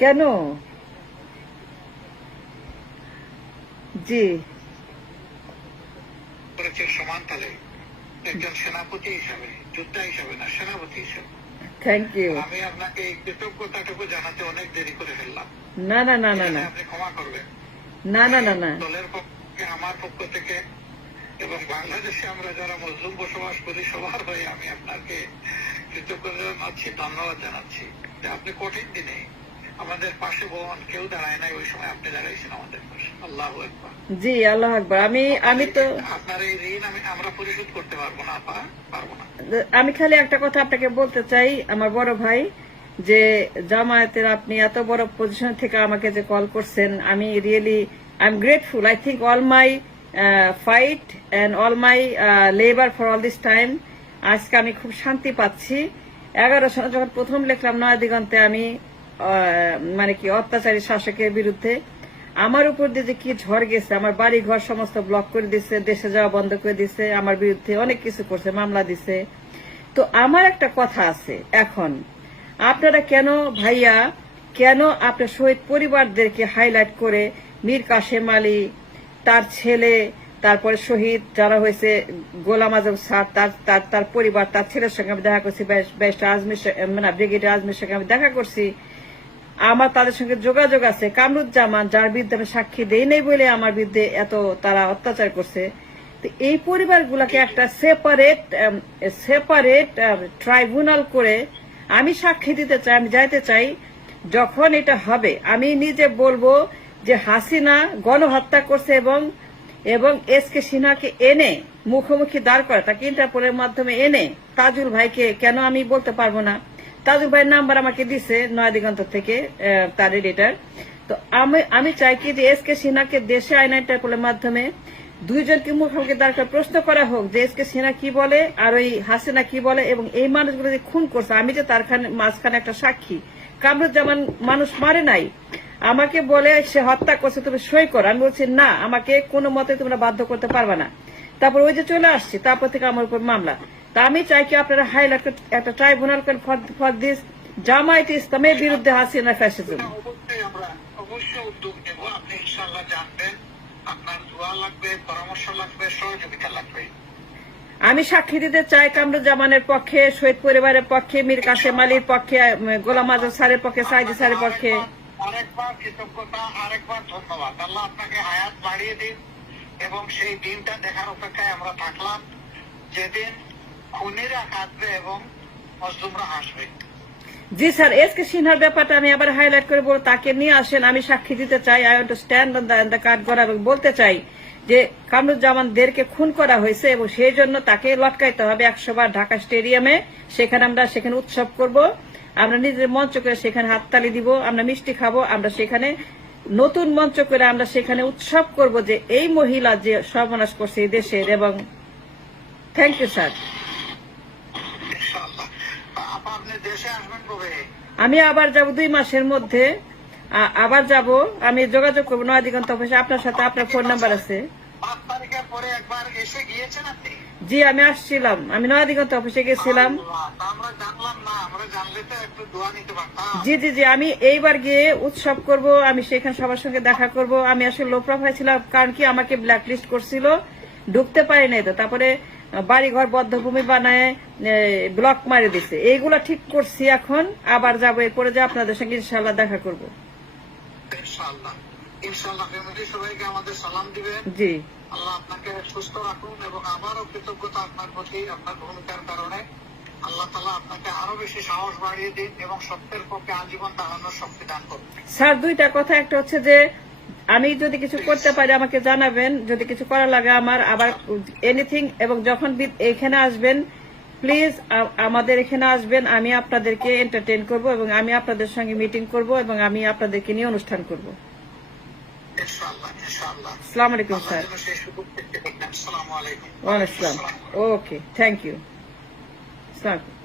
কেন? জি সমান তালে একজন সেনাপতি হিসাবে, যোদ্ধা হিসাবে না, সেনাপতি হিসাবে। Thank you. আমি আপনাকে এই কৃতজ্ঞতাটুকু জানাতে অনেক দেরি করে ফেললাম। না না না না না, আপনি ক্ষমা করবেন। না না না না, দলের পক্ষে, আমার পক্ষ থেকে এবং বাংলাদেশে আমরা যারা মুসলিম বসবাস করি সবার হয়ে আমি আপনাকে কৃতজ্ঞতা জানাচ্ছি, ধন্যবাদ জানাচ্ছি যে আপনি কঠিন দিনে আমাদের পাশে বহন কেউ দাঁড়ায় নাই, ওই সময় আপনি দাঁড়াইছেন আমাদের পাশে। আল্লাহু আকবার। জি আল্লাহ আকবার। আমি তো আপনার এই ঋণ আমরা পরিশোধ করতে পারবো না, পারবো না। আমি খালি একটা কথা আপনাকে বলতে চাই, আমার বড় ভাই, যে জামায়াতের আপনি এত বড় পজিশন থেকে আমাকে যে কল করছেন, আমি really I am grateful. I think all my fight and all my labour for all this time, আজকে আমি খুব শান্তি পাচ্ছি। 11 সালে যখন প্রথম লিখলাম নয়া দিগন্তে, আমি মানে কি অত্যাচারী শাসকের বিরুদ্ধে, আমার উপর দিয়ে যে কি ঝড় গেছে, আমার বাড়ি ঘর সমস্ত ব্লক করে দিছে, দেশে যাওয়া বন্ধ করে দিছে, আমার বিরুদ্ধে অনেক কিছু করছে, মামলা দিছে। তো আমার একটা কথা আছে, এখন আপনারা কেন ভাইয়া, কেন আপনার শহীদ পরিবারদেরকে হাইলাইট করে মীর কাশেম আলী, তার ছেলে, তারপরে শহীদ যারা হয়েছে গোলাম আজম স্যার, তার পরিবার, তার ছেলের সঙ্গে আমি দেখা করছি, ব্যারিস্টার আজমির, মানে ব্রিগেডিয়ার আজমির সঙ্গে আমি দেখা করছি, আমার তাদের সঙ্গে যোগাযোগ আছে। কামরুজ্জামান, যার বিরুদ্ধে আমি সাক্ষী দেই নাই বলে আমার বিরুদ্ধে এত তারা অত্যাচার করছে। তো এই পরিবারগুলোকে একটা সেপারেট ট্রাইব্যুনাল করে আমি সাক্ষী দিতে চাই, আমি যাইতে চাই। যখন এটা হবে আমি নিজে বলবো যে হাসিনা গণহত্যা করছে এবং এসকে সিনহাকে এনে মুখোমুখি দাঁড় করা, তাকে ইন্টারপোলের মাধ্যমে এনে তাজুল ভাইকে, কেন আমি বলতে পারবো না, তাজুল ভাইয়ের নাম্বার আমাকে দিছে নয়া দিগন্ত থেকে তার এডিটর। তো আমি চাই কি যে এসকে সিনহাকে দেশে আইনা ইন্টারপোলের মাধ্যমে দুইজনকে মুখোমুখি দাঁড় করে প্রশ্ন করা হোক যে এসকে সিনহা কি বলে আর ওই হাসিনা কি বলে, এবং এই মানুষগুলো যে খুন করছে, আমি যে তার মাঝখানে একটা সাক্ষী। কামরুজ্জামান মানুষ মারে নাই, আমাকে বলে সে হত্যা করছে, তুমি সই করো। আমি বলছি না, আমাকে কোনো মতে তোমরা বাধ্য করতে পারবে না। তারপর ওই যে চলে আসছি, তারপর থেকে আমার উপর মামলা। তা আমি চাই কি আপনারা হাইলাইট একটা ট্রাইব্যুনাল ফর দিস জামায়াতে ইসলামের বিরুদ্ধে হাসিনা ফ্যাসিজম। অবশ্যই উদ্যোগ নেব, আপনি ইনশাআল্লাহ জানবেন। আপনার দোয়া লাগবে, পরামর্শ লাগবে, সহযোগিতা লাগবে। আমি সাক্ষী দিতে চাই কামরুজ্জামানের পক্ষে, শহীদ পরিবারের পক্ষে, মীর কাশেম আলীর পক্ষে, গোলাম আজম স্যারের পক্ষে, সাইদি স্যারের পক্ষে। আরেকবার কৃতজ্ঞতা, আরেকবার ধন্যবাদ। আল্লাহ আপনাকে হায়াত বাড়িয়ে দিন এবং সেই দিনটা দেখার অপেক্ষায় আমরা থাকলাম, যেদিন খুনিরা কাঁদবে এবং মজলুমরা হাসবে। জি স্যার, এসকে সিনহার ব্যাপারটা আমি আবার হাইলাইট করে বলবো, তাকে নিয়ে আসেন, আমি সাক্ষী দিতে চাই। I want to stand on the card করা এবং বলতে চাই যে কামরুজ্জামানদেরকে খুন করা হয়েছে এবং সেই জন্য তাকে লটকাইতে হবে 100 বার ঢাকা স্টেডিয়ামে। সেখানে উৎসব করব, আমরা নিজের মঞ্চ করে সেখানে হাততালি দিব, আমরা মিষ্টি খাবো, আমরা সেখানে নতুন মঞ্চ করে আমরা সেখানে উৎসব করব যে এই মহিলা যে সর্বনাশ করছে এই দেশের। এবং থ্যাংক ইউ স্যার। আমি আবার যাব 2 মাসের মধ্যে, আবার যাব, আমি যোগাযোগ করবো নয়া দিগন্ত অফিসে আপনার সাথে। আপনার ফোন নাম্বার আছে? জি আমি আসছিলাম, আমি নয়া দিগন্ত অফিসে গেছিলাম। জি জি জি, আমি এইবার গিয়ে উৎসব করব, আমি সেখানে সবার সঙ্গে দেখা করব। আমি আসলে লো প্রোফাইল ছিলাম, কারণ কি আমাকে ব্ল্যাকলিস্ট করছিল, ঢুকতে পারি নাই। তো তারপরে বাড়িঘর বদ্ধভূমি বানায় ব্লক মারি দিছে, এইগুলা ঠিক করছি। এখন আবার যাবো, এরপরে যে আপনাদের সঙ্গে ইনশাল্লাহ দেখা করব। জি আল্লাহ আপনাকে সুস্থ রাখুন এবং আমারও কৃতজ্ঞতা আপনার প্রতি, আপনার ভূমিকার কারণে। আল্লাহ তাআলা আপনাকে আরো বেশি সাহস বাড়িয়ে দিন এবং সত্যের পক্ষে আজীবন দাঁড়ানোর শক্তি দান করুন। স্যার 2টা কথা, একটা হচ্ছে যে আমি যদি কিছু করতে পারি আমাকে জানাবেন, যদি কিছু করা লাগে আমার, আবার এনিথিং। এবং যখন এখানে আসবেন প্লিজ আমাদের এখানে আসবেন, আমি আপনাদেরকে এন্টারটেইন করব এবং আমি আপনাদের সঙ্গে মিটিং করব এবং আমি আপনাদেরকে নিয়ে অনুষ্ঠান করব। আসসালামু আলাইকুম স্যার। ওয়ালাইকুম আসসালাম। ওকে, থ্যাংক ইউ। আসসালাম।